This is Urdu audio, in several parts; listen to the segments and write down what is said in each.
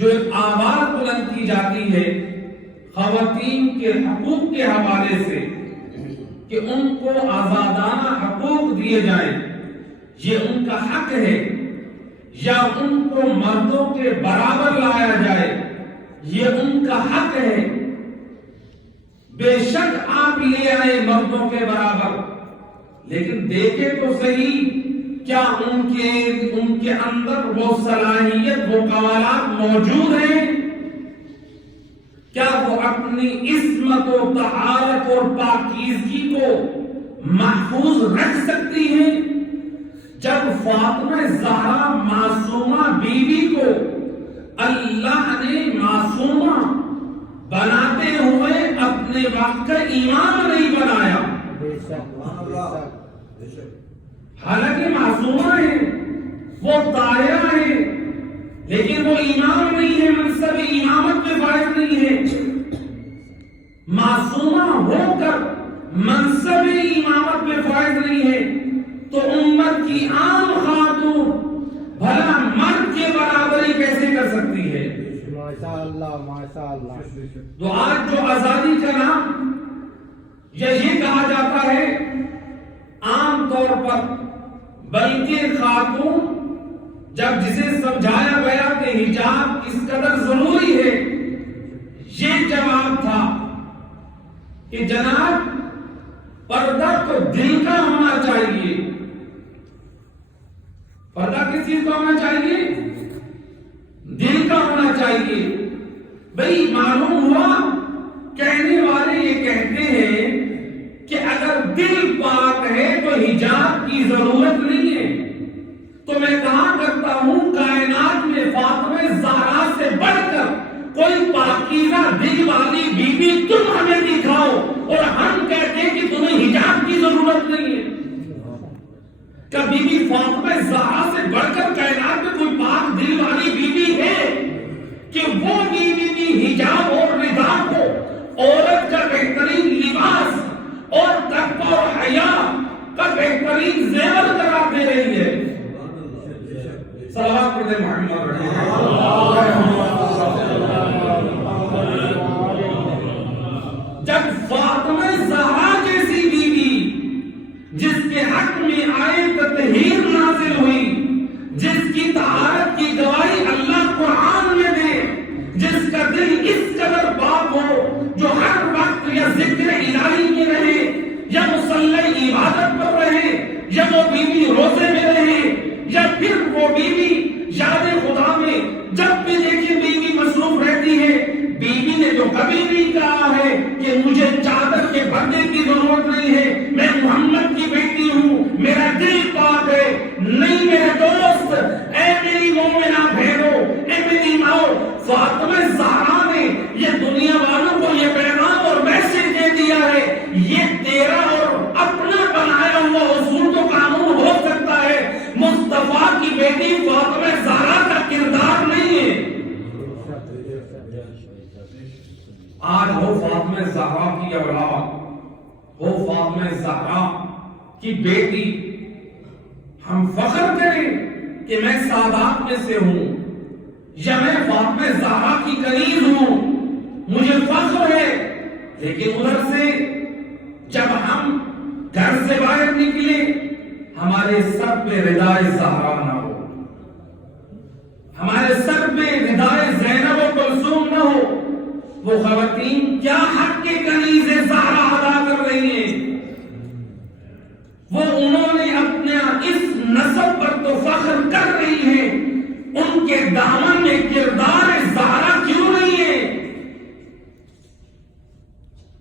جو ایک آواز بلند کی جاتی ہے خواتین کے حقوق کے حوالے سے کہ ان کو آزادانہ حقوق دیے جائیں، یہ ان کا حق ہے، یا ان کو مردوں کے برابر لایا جائے، یہ ان کا حق ہے۔ بے شک آپ لے آئے مردوں کے برابر، لیکن دیکھیں تو صحیح کیا ان کے اندر وہ صلاحیت، وہ کمالات موجود ہیں؟ کیا وہ اپنی عصمت و طہارت اور پاکیزگی کو محفوظ رکھ سکتی ہیں؟ جب فاطمہ زہرا معصومہ بیوی کو اللہ نے معصومہ بناتے ہوئے اپنے وقت کا امام نہیں بنایا، حالانکہ معصومہ ہے، وہ طاہرہ ہے، لیکن وہ امام نہیں ہے، منصب امامت میں فائز نہیں ہے۔ معصومہ ہو کر منصب امامت میں فائز نہیں ہے تو امت کی عام خاتون بھلا مرد کے برابری کیسے کر سکتی ہے؟ ماشاءاللہ ماشاءاللہ۔ تو آج جو آزادی کا نام یہ کہا جاتا ہے عام طور پر، بلکہ خاتون جب جسے سمجھایا گیا کہ حجاب کس قدر ضروری ہے، یہ جواب تھا کہ جناب پردہ تو دل کا ہونا چاہیے۔ پردہ کس چیز کا ہونا چاہیے؟ دل کا ہونا چاہیے۔ بھئی معلوم ہوا کہنے والے یہ کہتے ہیں کہ اگر دل پاک ہے تو حجاب کی ضرورت نہیں ہے، تو میں کہا کرتا ہوں کائنات میں فاطمہ زہرا سے بڑھ کر کوئی پاکیزہ دل والی بی بی تم ہمیں دکھاؤ اور ہم کہتے ہیں کہ تمہیں حجاب کی ضرورت نہیں ہے۔ کبھی بھی فاطمہ زہرا سے بڑھ کر کائنات میں کوئی پاک دل والی بی بی ہے کہ وہ بی بی بھی حجاب اور رضا کو عورت کا بہترین لباس اور تقوی اور حیا کا بہترین زیور قرار دے رہی ہے؟ صلوات پڑھیں محمد رسول اللہ۔ جب فاطمہ زہرا جیسی بیوی جس کے حق میں آئے تطہیر نازل ہوئی، جس کی طہارت کی گواہی اللہ قرآن میں دے، جس کا دل اس قدر پاک ہو جو ہر وقت یا ذکر الہی میں رہے، یا مصلی عبادت پر رہے، یا وہ بیوی روزے میں رہے، یا پھر وہ بیوی یاد خدا میں جب بھی دیکھیں بیوی مصروف رہتی ہے۔ بیوی نے تو کبھی نہیں کہا ہے کہ مجھے چادر کے بندے کی ضرورت نہیں ہے، میں محمد کی بیٹی ہوں، میرا دل پاک ہے۔ نہیں میرے دوست، اے میری مومنہ بہنوں، اے میری ماں، فاطمہ زہرا نے یہ دنیا والوں کو یہ پیغام اور میسج دے دیا ہے، یہ تیرا اور اپنا بنایا ہوا اصول تو قانون ہو سکتا ہے، مصطفیٰ کی بیٹی فاطمہ زہرا کا کردار نہیں ہے۔ آج ہو فاطمہ زہرا کی اولاد، ہو فاطمہ زہرا کی بیٹی، ہم فخر کریں کہ میں سادات میں سے ہوں، یا میں فاطمہ زہرا کی کنیز ہوں، مجھے فخر ہے۔ لیکن ادھر سے جب ہم گھر سے باہر نکلے ہمارے سر پہ ردائے زہرا نہ ہو، ہمارے سر پہ ردائے زینب و کلثوم نہ ہو، وہ خواتین کیا حق کے کنیز زہرا ادا کر رہی ہیں؟ وہ انہوں نے اپنے اس نسب پر تو فخر کر رہی ہیں، ان کے دامن میں کردار زہرا کیوں نہیں ہے؟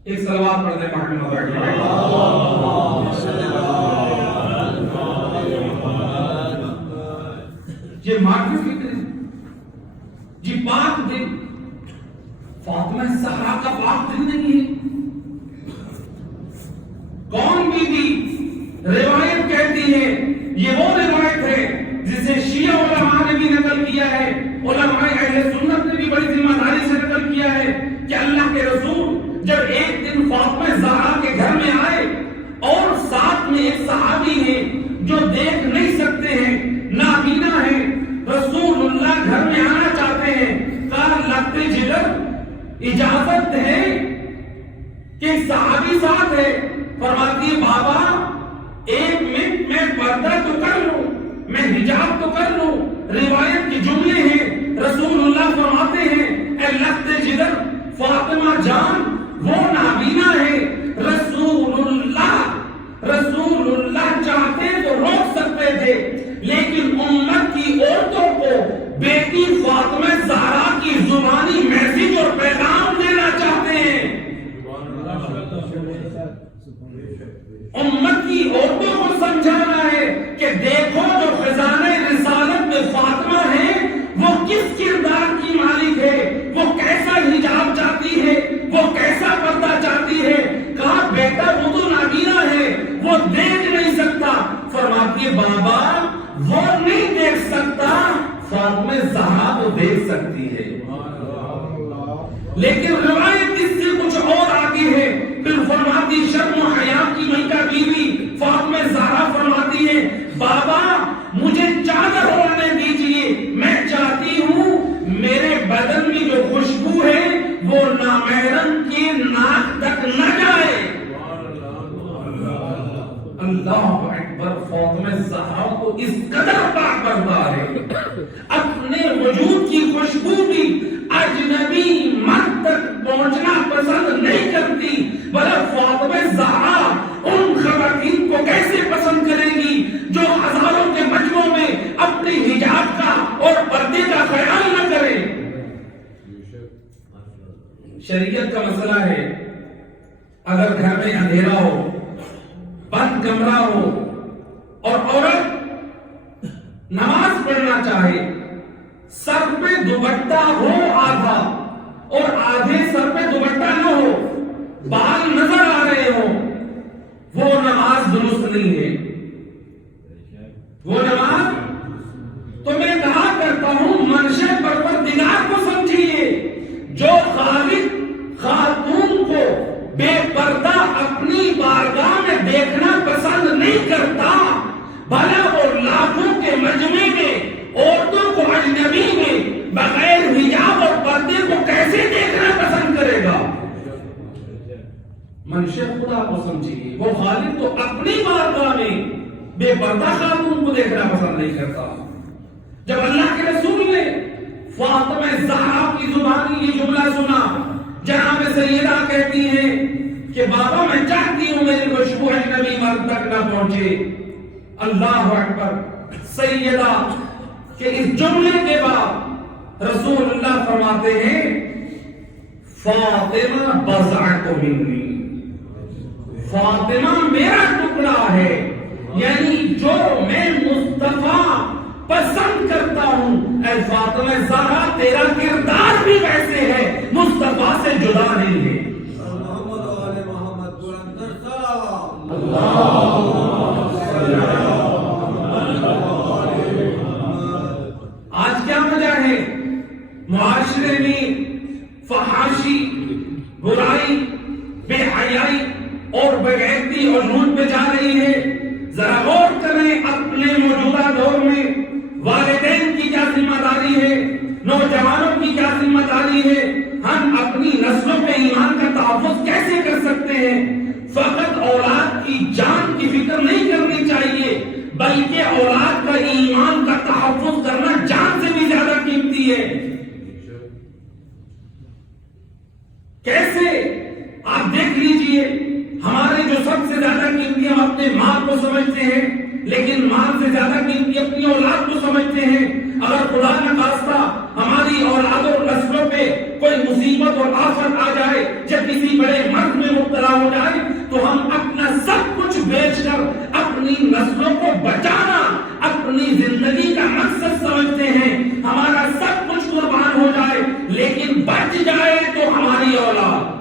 ایک صلوات پڑھ دیں محمد رسول یہ ماں کی فکر ہے، یہ پاک دل فاطمہ زہرا کا پاک دل نہیں ہے۔ کون بی بی روایت کہتی ہے، یہ وہ روایت ہے جسے شیعہ علماء نے بھی نقل کیا ہے، علماء اہل سنت نے بھی بڑی ذمہ داری سے نقل کیا ہے کہ اللہ کے رسول جب ایک دن فاطمہ زہرا کے گھر میں آئے اور ساتھ میں ایک صحابی ہے جو دیکھ نہیں سکتے ہیں، نابینا ہے، رسول اللہ گھر میں آنا چاہتے ہیں، اجازت ہے کہ صحابی ساتھ ہے، فرماتی ہے بابا 1 منٹ میں پردہ تو کر لوں، میں حجاب تو کر لوں۔ روایت کے جملے ہیں، رسول اللہ فرماتے ہیں اے لخت جگر فاطمہ جان وہ نابینا ہے، رسول اللہ چاہتے تو روک سکتے تھے، لیکن امت کی عورتوں کو بیٹی فاطمہ زہرا کی زبانی میسج اور پیغام دینا چاہتے ہیں۔ امت کی عورتوں کو سمجھانا ہے کہ دیکھو جو خزانہ رسالت میں فاطمہ ہے وہ کس کردار کی مالک ہے، وہ کیسا حجاب چاہتی ہے، وہ کیسا پردہ چاہتی ہے۔ کہا بیٹا وہ تو نابینا ہے، وہ دیکھ نہیں سکتا۔ فرماتی ہے بابا وہ نہیں دیکھ سکتا، فاطمہ زہرا تو دیکھ سکتی ہے۔ لیکن روایت اس سے کچھ اور آتی ہے، پھر فرماتی شرم و حیا کی ملکہ بیوی فاطمہ زہرا فرماتی ہے بابا مجھے چادر اوڑھنے دیجئے، میں چاہتی ہوں میرے بدن میں جو خوشبو ہے وہ نامحرم کے ناک تک نہ جائے۔ اللہ اکبر، فاطمہ زہرا کو اس قدر پاک بردار ہے، اپنے وجود کی خوشبو بھی اجنبی مرد تک پہنچنا پسند نہیں کرتی، بلکہ فاطمہ زہرا ان خواتین کو کیسے پسند کرے گی جو ہزاروں کے مجمعوں میں اپنی حجاب کا اور پردے کا خیال نہ کرے۔ شریعت کا مسئلہ ہے، اگر گھر میں اندھیرا ہو، بند کمرہ ہو اور عورت نماز پڑھنا چاہے، سر پہ دوپٹہ ہو آدھا اور آدھے سر پہ دوپٹہ نہ ہو، بال نظر آ رہے ہو، وہ نماز درست نہیں ہے۔ وہ نماز تو میں کہا کرتا ہوں منشا پروردگار کو سمجھیے، جو خالق خاتون کو بے پردہ اپنی بارگاہ میں دیکھنا پسند نہیں کرتا، بھلا وہ لاکھوں کے مجمع میں عورتوں کو اجنبی میں بغیر حجاب اور پردے کو کیسے دیکھنا پسند کرے گا؟ منشا خدا کو سمجھیے، وہ خالق تو اپنی بارگاہ میں بے پردہ خاتون کو دیکھنا پسند نہیں کرتا۔ جب اللہ کے رسول نے فاطمہ زہرا کی زبانی یہ جملہ سنا، جناب سیدہ کہتی ہیں کہ بابا میں چاہتی ہوں میری خوشبو اجنبی مرد تک نہ پہنچے۔ اللہ اکبر، سیدہ کہ اس جملے کے بعد رسول اللہ فرماتے ہیں فاطمہ بضعۃ منی، فاطمہ میرا ٹکڑا ہے، یعنی جو میں مصطفیٰ پسند کرتا ہوں، اے فاطمہ زہرا تیرا کردار بھی ویسے ہے، مصطفیٰ سے جدا نہیں ہے۔ آج کیا وجہ ہے معاشرے میں فحاشی، برائی، بے حیائی اور بغیرتی اور جھوٹ پہ جا رہی ہے؟ ذرا غور کریں اپنے موجودہ دور میں والدین کی کیا ذمہ داری ہے، نوجوانوں کی کیا ذمہ داری ہے، ہم اپنی نسلوں پہ ایمان کا تحفظ کیسے کر سکتے ہیں؟ فقط اولاد کی جان کی فکر نہیں کرنی چاہیے، بلکہ اولاد کا ایمان کا تحفظ کرنا جان سے بھی زیادہ قیمتی ہے۔ کیسے؟ آپ دیکھ لیجئے، ہمارے جو سب سے زیادہ قیمتی ہم اپنے ماں کو سمجھتے ہیں، لیکن ماں سے زیادہ قیمتی اپنی اولاد کو سمجھتے ہیں۔ اگر خدا نہ خواستہ ہماری اولاد اور نسلوں پہ کوئی مصیبت اور آفت آ جائے، جب کسی بڑے مرض میں مبتلا ہو جائے، تو ہم اپنا سب کچھ بیچ کر اپنی نسلوں کو بچانا اپنی زندگی کا مقصد سمجھتے ہیں، ہمارا سب کچھ قربان ہو جائے لیکن بچ جائے تو ہماری اولاد۔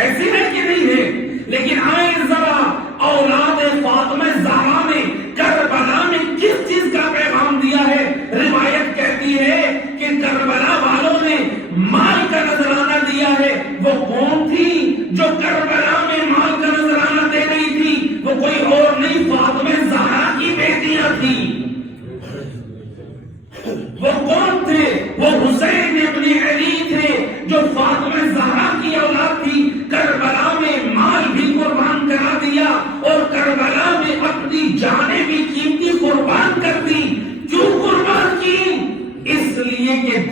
ایسی ہے کہ نہیں ہے؟ لیکن آئیں ذرا اولاد فاطمہ زہرا میں کربلا میں کس چیز کا پیغام دیا ہے؟ روایت کہتی ہے کہ کربلا والوں نے مال کا نذرانہ دیا ہے۔ وہ کون تھی جو کربلا میں مال کا نذرانہ دے رہی تھی؟ وہ کوئی اور نہیں، فاطمہ زہرا کی بیٹیاں تھی۔ وہ کون تھے؟ وہ حسین ابن علی تھے،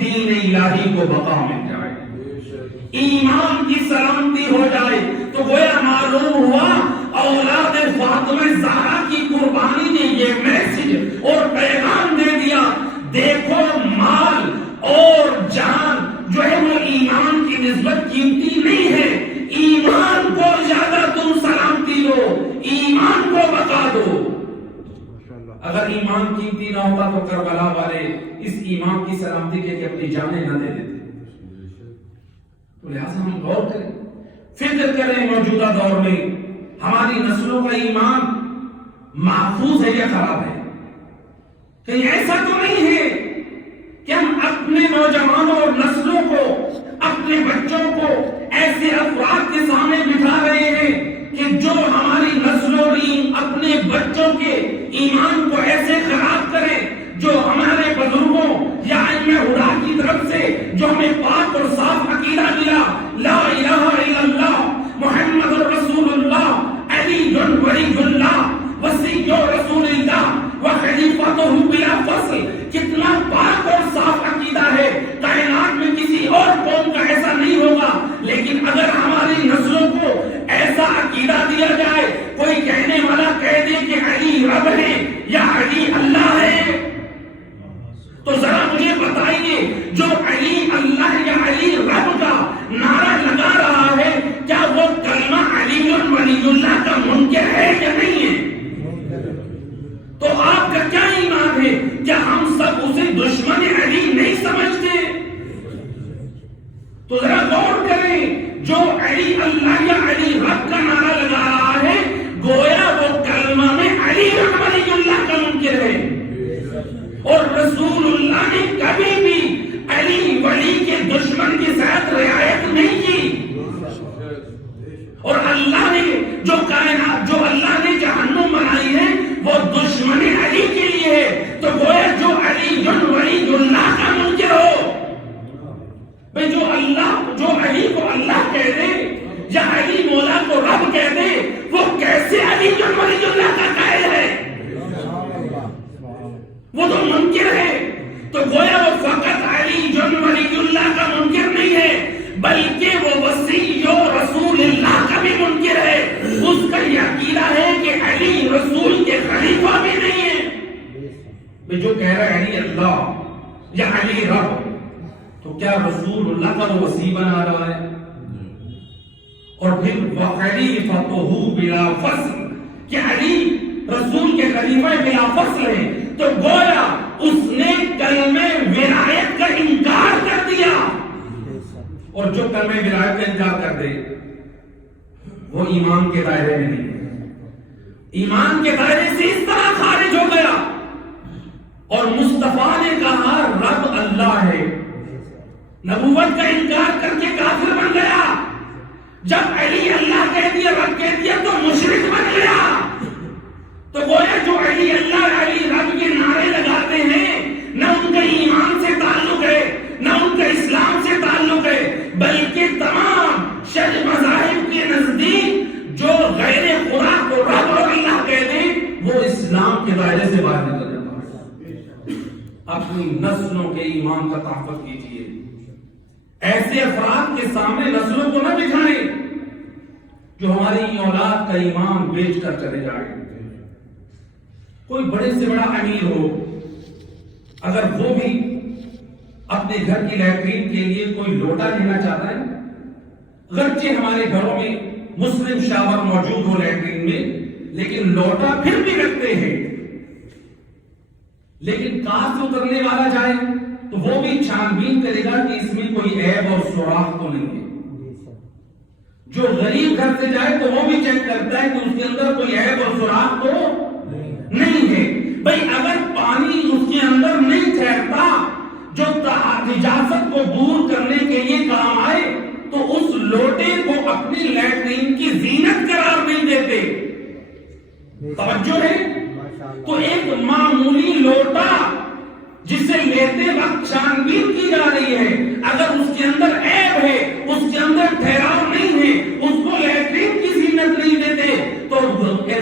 دین الہی کو بقا مل جائے، ایمان کی سلامتی ہو جائے۔ تو گویا معلوم ہوا اولاد فاطمہ زہرا کی قربانی نے یہ میسج اور پیغام دے دیا، دیکھو مال اور جان جو ہے وہ ایمان کی نسبت قیمتی نہیں ہے، ایمان کو زیادہ تم سلامتی دو، ایمان کو بقا دو۔ اگر ایمان قیمتی نہ ہوتا تو کربلا والے اس ایمان کی سلامتی کے لیے اپنی جانیں نہ دے دیتے۔ تو لہٰذا ہم غور کریں، فکر کریں، موجودہ دور میں ہماری نسلوں کا ایمان محفوظ ہے یا خراب ہے؟ کہیں ایسا تو نہیں ہے کہ ہم اپنے نوجوانوں اور نسلوں کو، اپنے بچوں کو ایسے افراد کے سامنے بٹھا رہے ہیں کہ جو ہماری نسلوں اپنے بچوں کے ایمان کو ایسے خراب کرے، جو ہمارے بزرگوں یا ائمہ ہدا کی طرف سے جو ہمیں پاک اور صاف عقیدہ ملا، لا الہ الا اللہ محمد رسول اللہ علی ولی اللہ وصی رسول اللہ وخلیفۃہ بلا فصل، کتنا پاک اور صاف عقیدہ ہے، کائنات میں کسی اور قوم کا ایسا نہیں ہوگا۔ لیکن اگر ہماری نسلوں کو ایسا عقیدہ دیا جائے، کوئی کہنے والا کہہ دے کہ علی رب ہے یا علی اللہ ہے، تو ذرا مجھے بتائیے جو علی اللہ یا علی رب کا نعرہ لگا رہا ہے، کیا وہ کلمہ علی ولی اللہ کا منکر ہے یا نہیں ہے؟ تو آپ کا کیا ایمان ہے؟ کیا ہم سب اسے دشمن علی نہیں سمجھتے؟ تو ذرا غور کریں، جو علی اللہ یا علی رب کا نعرہ لگا رہا ہے، گویا وہ کلمہ میں علی ولی اللہ کا منکر ہے، اور رسول اللہ نے کبھی بھی علی ولی کے دشمن کے ساتھ رعایت نہیں کی۔ اور اللہ نے جو کائنات، جو اللہ نے جہنم بنائی ہے وہ دشمن علی کے لیے ہے، تو گویا جو علی ولی اللہ کا منکر ہو، بھئی جو علی کو اللہ کہہ دے یا علی مولا کو رب کہہ دے، وہ کیسے علی ولی اللہ کا قائل ہے؟ وہ تو منکر ہے۔ تو گویا وہ فقط علی ولی اللہ کا منکر نہیں ہے، بلکہ وہ وصی رسول اللہ کا بھی منکر ہے۔ اس کا یہ عقیدہ ہے کہ علی رسول کے خلیفہ بھی نہیں ہے۔ جو کہہ رہا ہے علی اللہ یا علی رب، تو کیا رسول اللہ کا وہ وصی بنا رہا ہے؟ اور پھر وَخَلِيفَتُهُ بِلَا فَصْلٍ، کہ علی رسول کے خلیفہ بلا فصل ہے، تو گویا اس نے کلمہ ولایت کا انکار کر دیا۔ اور جو کلمہ ولایت کا انکار کر دے وہ ایمان کے دائرے میں نہیں ہے، ایمان کے دائرے سے اس طرح خارج ہو گیا۔ اور مصطفیٰ نے کہا رب اللہ ہے، نبوت کا انکار کر کے کافر بن گیا۔ جب علی اللہ کہہ دیا، رب کہہ دیا، تو مشرک بن گیا۔ تو گویا جو علی اللہ علی رب کے نعرے لگاتے ہیں، نہ ان کا ایمان سے تعلق ہے، نہ ان کا اسلام سے تعلق ہے، بلکہ تمام شرع مذاہب کے نزدیک جو غیر خدا کو رب اور اللہ کہہ دیں وہ اسلام کے دائرے سے باہر نکل جاتا ہے۔ اپنی نسلوں کے ایمان کا تحفظ کیجیے، ایسے افراد کے سامنے نسلوں کو نہ بٹھائیں جو ہماری اولاد کا ایمان بیچ کر چلے جائیں۔ کوئی بڑے سے بڑا امیر ہو، اگر وہ بھی اپنے گھر کی لیٹرین کے لیے کوئی لوٹا لینا چاہتا ہے، اگرچہ ہمارے گھروں میں مسلم شاور موجود ہو لیٹرین میں، لیکن لوٹا پھر بھی رکھتے ہیں، لیکن کار سے اترنے والا جائے تو وہ بھی چھان بین کرے گا کہ اس میں کوئی عیب اور سوراخ تو نہیں ہے۔ جو غریب گھر سے جائے تو وہ بھی چیک کرتا ہے کہ اس کے اندر کوئی عیب اور سوراخ تو نہیں ہے۔ بھئی اگر پانی اس کے اندر نہیں ٹھہرتا جو نجاست کو دور کرنے کے لیے کام آئے، تو اس لوٹے کو اپنی لیٹرین کی زینت قرار نہیں دیتے۔ توجہ ہے؟ تو ایک معمولی لوٹا جسے لیتے وقت چھان بین کی جا رہی ہے، اگر اس کے اندر عیب ہے، اس کے اندر ٹھہراؤ نہیں ہے، اس کو لیٹرین کی زینت نہیں دیتے، تو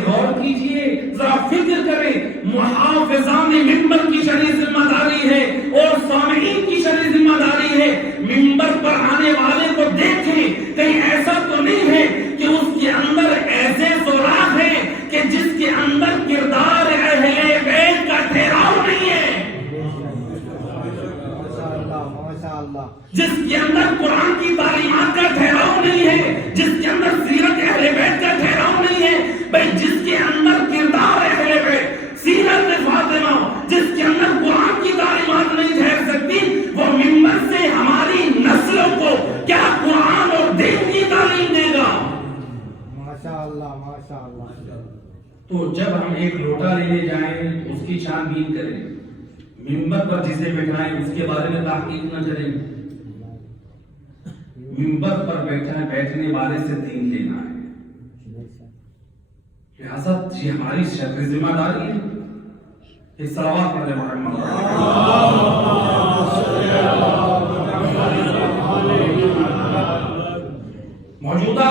غور کیجئے، ذرا فکر کریں، محافظان منبر کی شرعی ذمہ داری ہے اور سامعین کی شرعی ذمہ اللہ جس کے اندر قرآن کی تعلیمات کا ٹھہراؤ نہیں ہے، جس کے اندر سیرت اہل بیت کا ٹھہراؤ نہیں ہے، بھائی جس کے اندر کردار اہل بیت، سیرت فاطمہ، جس کے اندر قرآن کی تعلیمات نہیں ٹھہر سکتی، وہ ممبر سے ہماری نسلوں کو کیا قرآن اور دین کی تعلیم دے گا؟ ماشاء اللہ ماشاء اللہ. تو جب ہم ایک لوٹا لینے جائیں تو اس کی چھان بین کریں، ممبر پر جسے بٹھائیں اس کے بارے میں تحقیق نہ کریں. ممبر پر بیٹھنے والے سے دین لینا ہے. لہذا یہ ہماری شرعی ذمہ داری ہے. اس صلوات پر محمد موجودہ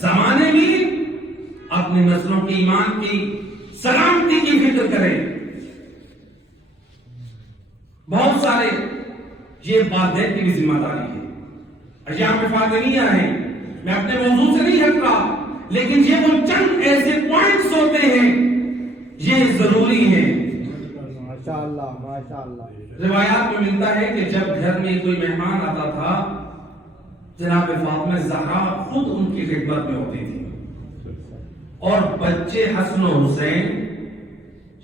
زمانے میں اپنے نسلوں کی ایمان کی سلامتی کی فکر کریں. بہت سارے یہ والدین کی بھی ذمہ داری ہے. ایام فاطمیہ ہیں، میں اپنے موضوع سے نہیں ہٹ رہا، لیکن یہ وہ چند ایسے پوائنٹس ہوتے ہیں یہ ضروری ہے. ماشاء اللہ ماشاء اللہ. روایات میں ملتا ہے کہ جب گھر میں کوئی مہمان آتا تھا، جناب فاطمہ زہرا خود ان کی خدمت میں ہوتی تھی، اور بچے حسن و حسین،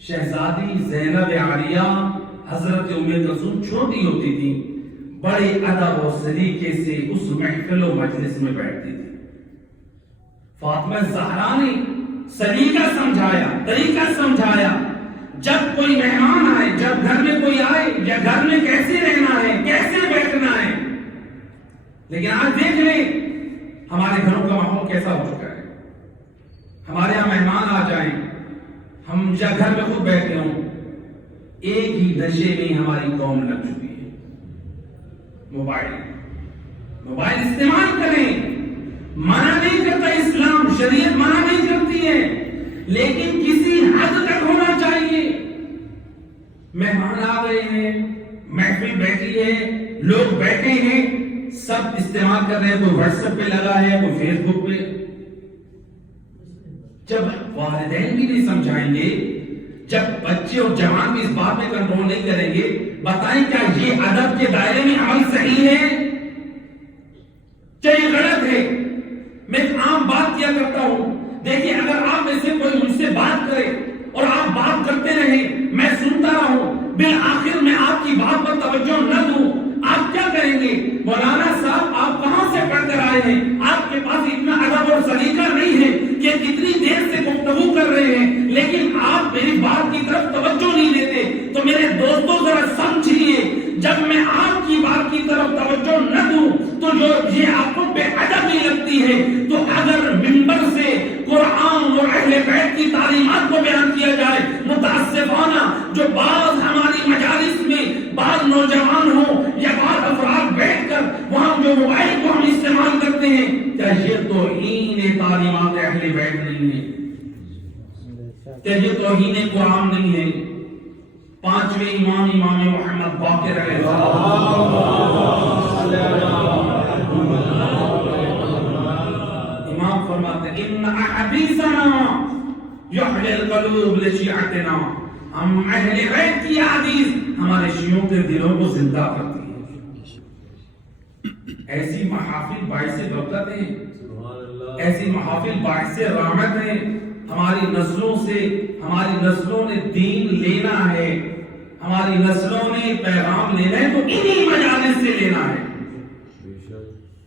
شہزادی زینب عالیہ، حضرت ام کلثوم چھوٹی ہوتی تھی، بڑے ادب و سلیقے سے اس محفل و مجلس میں بیٹھتی تھی. فاطمہ زہرا نے سلیقہ سمجھایا، طریقہ سمجھایا. جب کوئی مہمان آئے، جب گھر میں کوئی آئے، یا گھر میں کیسے رہنا ہے، کیسے بیٹھنا ہے. لیکن آج دیکھ لیں ہمارے گھروں کا ماحول کیسا ہو چکا ہے. ہمارے یہاں مہمان آ جائیں، ہم یا گھر میں خود بیٹھے ہوں، ایک ہی نشے میں ہماری قوم لگ چکی ہے. موبائل استعمال کریں، منع نہیں کرتا اسلام، شریعت منع نہیں کرتی ہے، لیکن کسی حد تک ہونا چاہیے. مہمان آ گئے ہیں، محفل بیٹھی ہے، لوگ بیٹھے ہیں، سب استعمال کر رہے ہیں، کوئی واٹس ایپ پہ لگا ہے، کوئی فیس بک پہ. جب والدین بھی نہیں سمجھائیں گے، جب بچے اور جوان بھی اس بات میں کنٹرول نہیں کریں گے، بتائیں کیا یہ ادب کے دائرے میں عمل صحیح ہے؟ کیا یہ غلط ہے؟ میں ایک عام بات کیا کرتا ہوں، دیکھیے اگر آپ میں سے کوئی مجھ سے بات کرے اور آپ بات کرتے رہیں، میں سنتا رہوں، بالآخر میں آپ کی بات پر توجہ نہ دوں، آپ کیا کریں گے؟ مولانا صاحب آپ کہاں سے پڑھ کر آئے ہیں؟ آپ کے پاس اتنا ادب اور سلیقہ نہیں ہے کہ کتنی دیر سے گفتگو کر رہے ہیں، لیکن آپ میری بات کی طرف توجہ نہیں دیتے. تو میرے دوستوں ذرا سمجھیے، جب میں آپ کی بات کی طرف توجہ نہ دوں تو جو یہ آپ کو بے ادبی لگتی ہے، تو اگر منبر سے قرآن اور اہل بیت کی تعلیمات کو بیان کیا جائے، متاسفانہ جو بعض ہماری مجالس میں بعض نوجوان ہوں یا بعض افراد بیٹھ کر وہاں جو موبائل کو ہم استعمال کرتے ہیں، کیا یہ توہین تعلیمات اہل بیت نہیں ہے؟ کیا یہ توہین قرآن نہیں ہے؟ پانچویں امام محمد باقر علیہ السلام امام فرماتے ہیں ان احادیثنا یحیی القلوب لشیعتنا، ہم اہل بیت کی حدیث ہمارے شیعوں کے دلوں کو زندہ کرتی ہے. ایسی محافل باعث برکت ہیں، ایسی محافل باعث رحمت ہیں. ہماری نسلوں نے دین لینا ہے، ہماری نسلوں نے پیغام لینا ہے، تو انہی مجالس سے لینا ہے.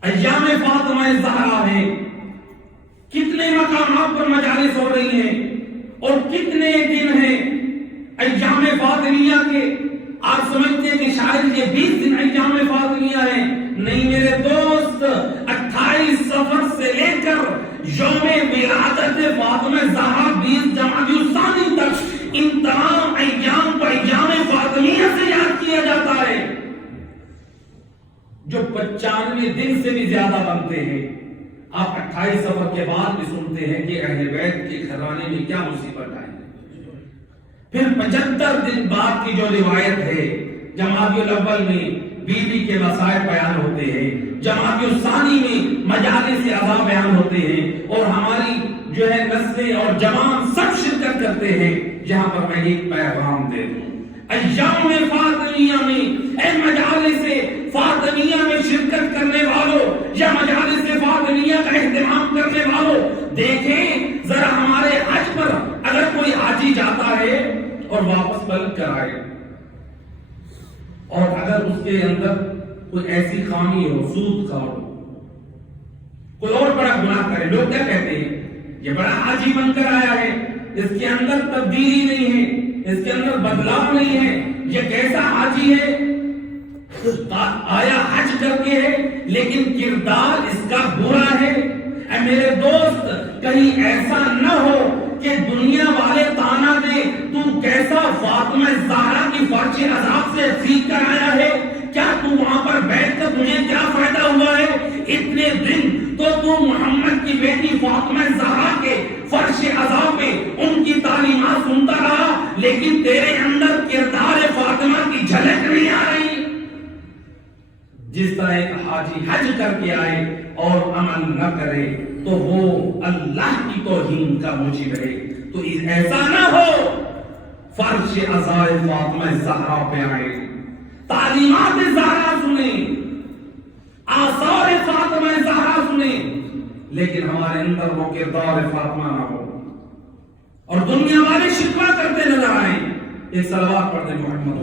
ایام فاطمہ زہرا ہے، کتنے مقامات پر مجالس ہو رہی ہیں اور کتنے دن ہیں ایام فاطمیہ کے. آپ سمجھتے ہیں کہ شاید یہ 20 دن ایام فاطمیہ ہیں؟ نہیں میرے دوست، 28 صفر سے لے کر یوم ولادت فاطمہ زہرا 20 جمادی الثانی تک ان تمام ایام کو ایام فاطمیہ سے یاد کیا جاتا ہے، جو 95 دن سے بھی زیادہ بنتے ہیں. آپ 28 صفر کے بعد بھی سنتے ہیں کہ اہل بیت کے گھرانے میں کیا مصیبت آئی. پھر 75 دن بعد کی جو روایت ہے، جمادی الاول میں بیوی کے مسائل بیان ہوتے ہیں، جمادی الثانی میں مجالس عزا بیان ہوتے ہیں، اور ہماری جو ہے نسلیں اور جوان سب شرکت کرتے ہیں. یہاں پر میں ایک پیغام دے دوں، ایام فاطمیہ میں اے مجالس کر آئے، اور اگر اس کے اندر کوئی ایسی خامی ہو، سود خور ہو، کوئی اور بڑا گناہ کرے، لوگ کیا کہتے ہیں؟ یہ بڑا حاجی بن کر آیا ہے، اس کے اندر تبدیلی نہیں ہے، اس کے اندر بدلاؤ نہیں ہے، یہ کیسا حاجی ہے؟ آیا حج کر کے ہے لیکن کردار اس کا برا ہے۔ اے میرے دوست، کہیں ایسا نہ ہو کہ دنیا والے تانا دے تو کیسا فاطمہ زہرا کی فرش عذاب سے سیکھ کر آیا ہے؟ کیا تو وہاں پر بیٹھ کر تجھے کیا فائدہ ہوا ہے؟ اتنے دن تو محمد کی بیٹی فاطمہ زہرا کے فرش عذاب میں ان کی تعلیمات سنتا رہا، لیکن تیرے اندر کردار فاطمہ کی جھلک نہیں آ رہی۔ جس طرح ایک حاجی حج کر کے آئے اور عمل نہ کرے تو وہ اللہ کی توہین کا موجب ہے۔ تو ایسا نہ ہو، فرش عزائے فاطمہ زہرا پہ آئے، تعلیمات زہرا سنیں، آثار فاطمہ زہرا سنیں، لیکن ہمارے اندر وہ کردار فاطمہ نہ ہو، اور دنیا والے شکوہ کرتے نظر آئیں۔ ایک صلوات پڑھ دیں محمد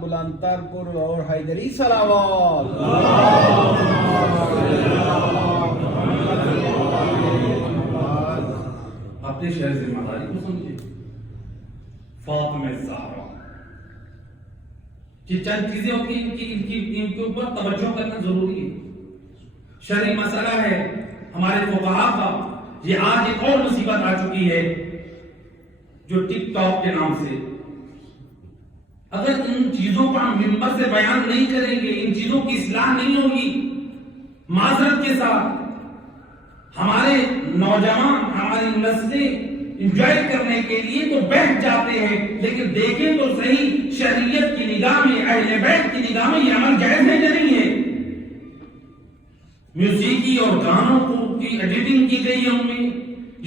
بلندتر پر اور حیدری صلوات۔ اپنے شہر ذمہ داری کو سمجھے۔ فاطمہ زہرا کہ چند چیزیں ہوتی ہیں ان کے اوپر توجہ کرنا ضروری ہے۔ شرعی مسئلہ ہے ہمارے فقہا کا، یہ آج ایک اور مصیبت آ چکی ہے جو ٹک ٹاک کے نام سے۔ اگر ان چیزوں پر ہم منبر سے بیان نہیں کریں گے، ان چیزوں کی اصلاح نہیں ہوگی، معذرت کے ساتھ ہمارے نوجوان، ہماری نسلیں انجوائے کرنے کے لیے تو بیٹھ جاتے ہیں، لیکن دیکھیں تو صحیح شریعت کی نگاہ میں، اہل بیت کی نگاہ میں یہ عمل جائز ہے یا نہیں ہے؟ موسیقی اور گانوں کی ایڈیٹنگ کی گئی ہے ان میں،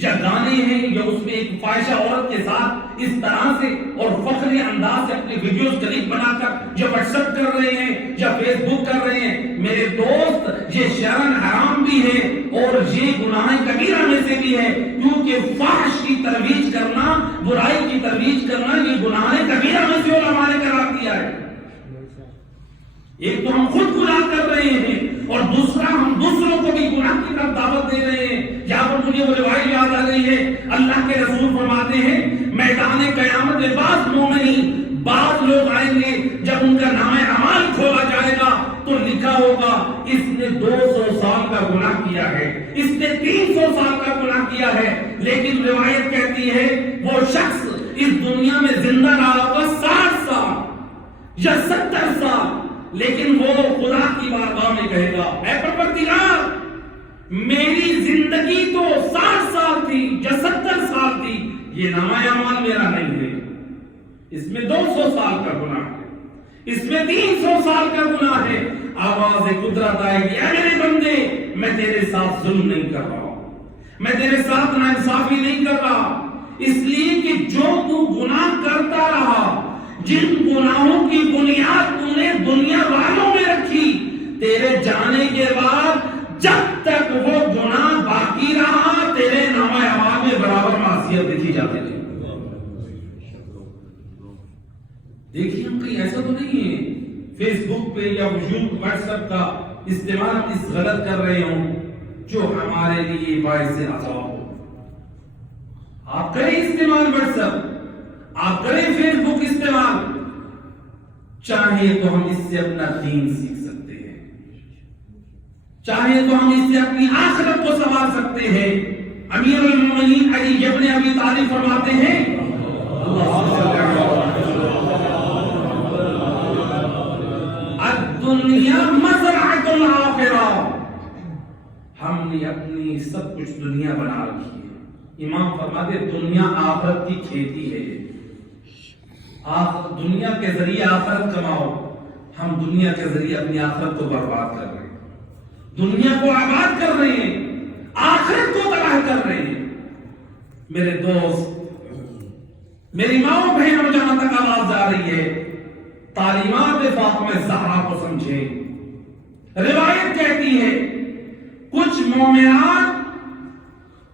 یا گانے ہیں یا اس میں ایک فاحشہ عورت کے ساتھ اس طرح سے اور فخری انداز سے اپنے ویڈیوز کلپ بنا کر جو واٹس ایپ کر رہے ہیں یا فیس بک کر رہے ہیں، میرے دوست یہ شرعاً حرام بھی ہے اور یہ گناہ کبیرہ میں سے بھی ہے، کیونکہ فحش کی ترویج کرنا، برائی کی ترویج کرنا یہ گناہ کبیرہ میں سے علماء نے قرار دیا ہے۔ ایک تو ہم خود گناہ کر رہے ہیں اور دوسرا ہم دوسروں کو بھی گناہ کی طرف دعوت دے رہے ہیں۔ یہاں پر مجھے وہ روایت یاد آ رہی ہے، اللہ کے رسول فرماتے ہیں میدان قیامت میں بعض لوگ آئیں گے، جب ان کا نام اعمال کھولا جائے گا تو لکھا ہوگا اس نے 200 سال کا گناہ کیا ہے، اس نے 300 سال کا گناہ کیا ہے، لیکن روایت کہتی ہے وہ شخص اس دنیا میں زندہ رہا ہوگا 60 سال یا 70 سال، لیکن وہ خدا کی بارگاہ میں کہے گا اے پروردگار میری زندگی تو 60 سال تھی یا 70 سال تھی، یہ نامہ اعمال میرا نہیں ہے، اس میں 200 سال کا گناہ ہے، اس میں 300 سال کا گناہ ہے۔ آواز قدرت آئے گی اے میرے بندے میں تیرے ساتھ ظلم نہیں کر رہا، میں تیرے ساتھ ناانصافی نہیں کر رہا، اس لیے کہ جو تو گناہ کرتا رہا، جن گناہوں کی بنیاد تو نے دنیا والوں میں رکھی، تیرے جانے کے بعد جب تک وہ گناہ باقی رہا تیرے نامہ اعمال میں برابر معصیت لکھی جاتی تھی۔ دیکھیے ہم کہیں ایسا تو نہیں ہے فیس بک پہ یا یوٹیوب واٹس ایپ کا استعمال اس غلط کر رہے ہوں جو ہمارے لیے باعث عذاب ہو۔ آپ کریں استعمال واٹس ایپ، آپ کریں فیس بک استعمال، چاہے تو ہم اس سے اپنا دین سیکھ سکتے ہیں، چاہے تو ہم اس سے اپنی آخرت کو سنوار سکتے ہیں۔ امیر المومنین علی ابن ابی طالب فرماتے ہیں الدنیا مزرعۃ الآخرہ، ہم نے اپنی سب کچھ دنیا بنا رکھی ہے۔ امام فرماتے دنیا آخرت کی کھیتی ہے، دنیا کے ذریعے آخرت کماؤ، ہم دنیا کے ذریعے اپنی آخرت کو برباد کر رہے ہیں، دنیا کو آباد کر رہے ہیں، آخرت کو تباہ کر رہے ہیں۔ میرے دوست، میری ماں بہنوں جہاں تک آواز جا رہی ہے، تعلیمات فاطمہ زہرا کو سمجھیں۔ روایت کہتی ہے کچھ مومنات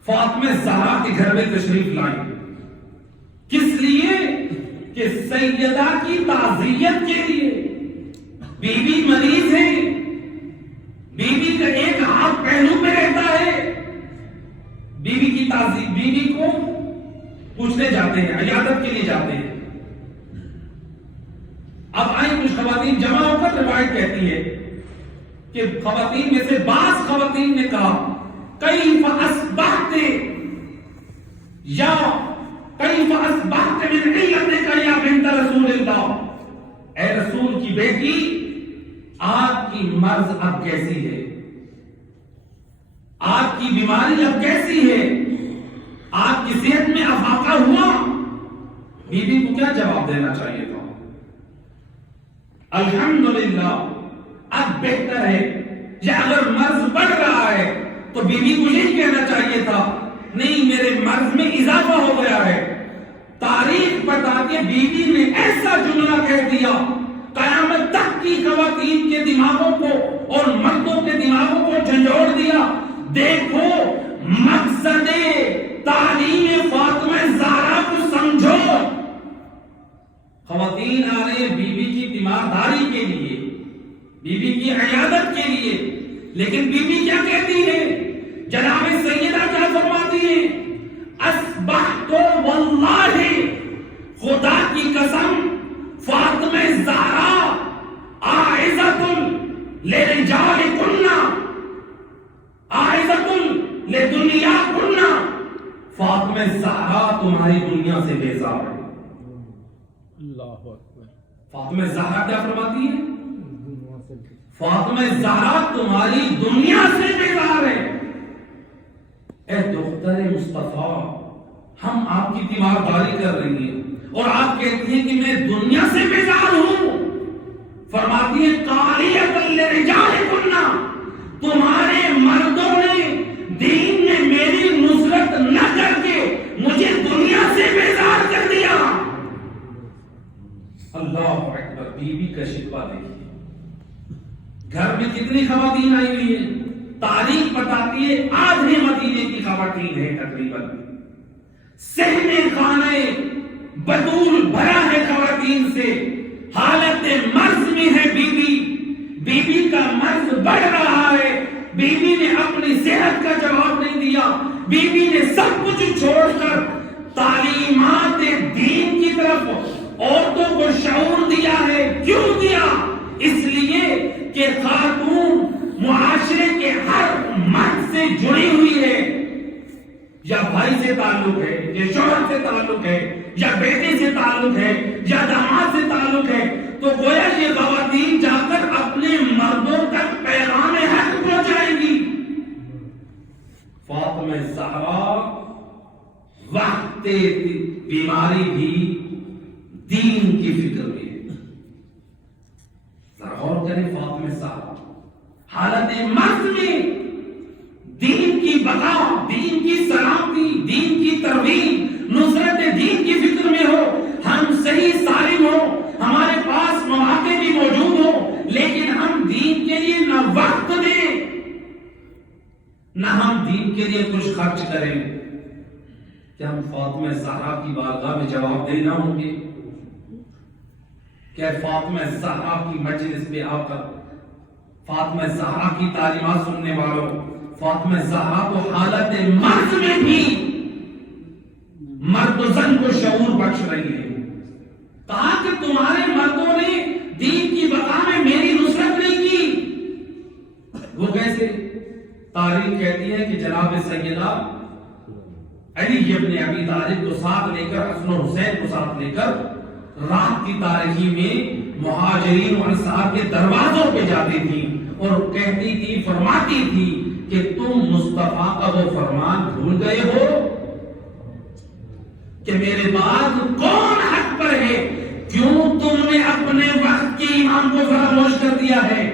فاطمہ زہرا کے گھر میں تشریف لائیں. کس لیے؟ کہ سیدہ کی تعزیت کے لیے. بی بی مریض ہے، بی بی کا ایک ہاتھ پہلو پہ رہتا ہے. بی بی کی تعزیت، بی بی کو پوچھنے جاتے ہیں، عیادت کے لیے جاتے ہیں. اب آئیں کچھ خواتین جمع ہو کر روایت کہتی ہے کہ خواتین میں سے بعض خواتین نے کہا کیف اصبحت یا کیف اصبحت من علتک یا بنت رسول اللہ، اے رسول کی بیٹی آپ کی مرض اب کیسی ہے، آپ کی بیماری اب کیسی ہے، آپ کی صحت میں افاقہ ہوا؟ بی بی کو کیا جواب دینا چاہیے تھا؟ الحمدللہ اب بہتر ہے. یا اگر مرض بڑھ رہا ہے تو بی بی کو یہی کہنا چاہیے تھا نہیں میرے مرض میں اضافہ ہو گیا ہے. تاریخ بتاتی ہے بی بی نے ایسا جملہ کہہ دیا قیامت تک کی خواتین کے دماغوں کو اور مردوں کے دماغوں کو جھنجھوڑ دیا. دیکھو مقصد تعلیم فاطمہ زہرا کو سمجھو. خواتین آ رہے ہیں بی بی کی تیمارداری کے لیے، بی بی کی عیادت کے لیے، لیکن بی بی کیا کہتی ہے؟ جناب سیدہ کیا فرماتی ہے؟ اصبحت واللہ، خدا کی قسم فاطمہ زہرا عائزۃ لرجالکن عائزۃ لدنیاکن، فاطمہ زہرا تمہاری دنیا سے بیزار ہے. اللہ اکبر. فاطمہ زہرا کیا فرماتی ہے؟ فاطمہ زہرا تمہاری دنیا سے بیزار ہے. اے دختر مصطفیٰ، ہم آپ کی تیمارداری کر رہی ہیں اور آپ کہتی ہیں کہ میں دنیا سے بیزار ہوں. فرماتی ہے قالیۃ لرجالکن، تمہارے مردوں نے دین میں میری نصرت نہ کر کے مجھے دنیا سے بیزار کر دیا. اللہ اکبر. بی بی کا شکوہ دیکھیے. گھر میں کتنی خواتین آئی ہوئی ہیں؟ تاریخ بتاتی ہے آدھے مدینے کی خواتین ہیں تقریباً. صحن خانہ بدول بھرا ہے خواتین سے. حالت مرض میں ہے بی بی. بی بی کا مرض بڑھ رہا ہے. بی بی نے اپنی صحت کا جواب نہیں دیا. بی بی نے سب کچھ چھوڑ کر تعلیمات دین کی طرف عورتوں کو شعور دیا ہے. کیوں دیا؟ اس لیے کہ خاتون معاشرے کے ہر مرد سے جڑی ہوئی ہے. یا بھائی سے تعلق ہے، یا شوہر سے تعلق ہے، یا بیٹے سے تعلق ہے، یا داماد سے تعلق ہے. تو گویا یہ خواتین جا کر اپنے مردوں تک پیغام حق پہنچائیں گی. فاطمہ زہرا وقت بیماری بھی دین کی فکر میں ہے. ذرا غور کریں، فاطمہ زہرا حالت مرض میں دین کی بقا، دین کی سلامتی، دین کی ترویج، نصرت دین کی فکر میں ہو. ہم صحیح سالم ہو، ہمارے پاس مواقع بھی موجود ہو، لیکن ہم دین کے لیے نہ وقت دیں نہ ہم دین کے لیے کچھ خرچ کریں. کیا ہم فاطمہ زہرا کی بارگاہ میں جواب دینا ہوں گے؟ کیا فاطمہ زہرا کی مجلس پہ آ کر فاطمہ زہرا کی تعلیمات سننے والوں، فاطمہ زہرا کو حالت مرض میں بھی مرد و زن کو شعور بخش رہی ہے. کہا کہ تمہارے مردوں نے دین کی بقا میں میری نصرت نہیں کی. وہ کیسے؟ تاریخ کہتی ہے کہ جناب سیدہ علی ابن ابی طالب کو ساتھ لے کر، حسن و حسین کو ساتھ لے کر رات کی تاریکی میں مہاجرین اور انصار کے دروازوں پہ جاتی تھی اور کہتی تھی، فرماتی تھی کہ تم مصطفیٰ کا وہ فرمان بھول گئے ہو کہ میرے بعد کون حق پر ہے، کیوں تم نے اپنے وقت کے امام کو فراموش کر دیا ہے.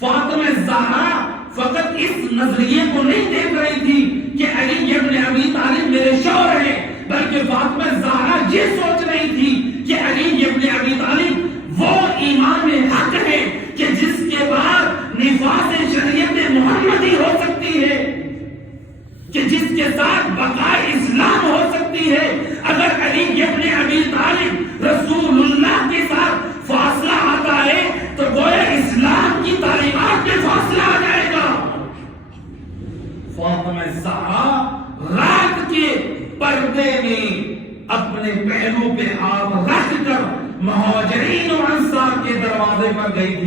فاطمہ زہرا فقط اس نظریے کو نہیں دیکھ رہی تھی کہ علی ابن ابی طالب میرے شوہر ہیں، بلکہ فاطمہ زہرا یہ سوچ رہی تھی کہ علی ابن ابی طالب وہ امام حق ہے کہ جس کے بعد نفاذ شریعت محمدی ہو سکتی پردے میں اپنے پہلو پہ آپ رکھ کر مہاجرین و انصار کے دروازے پر گئی تھی.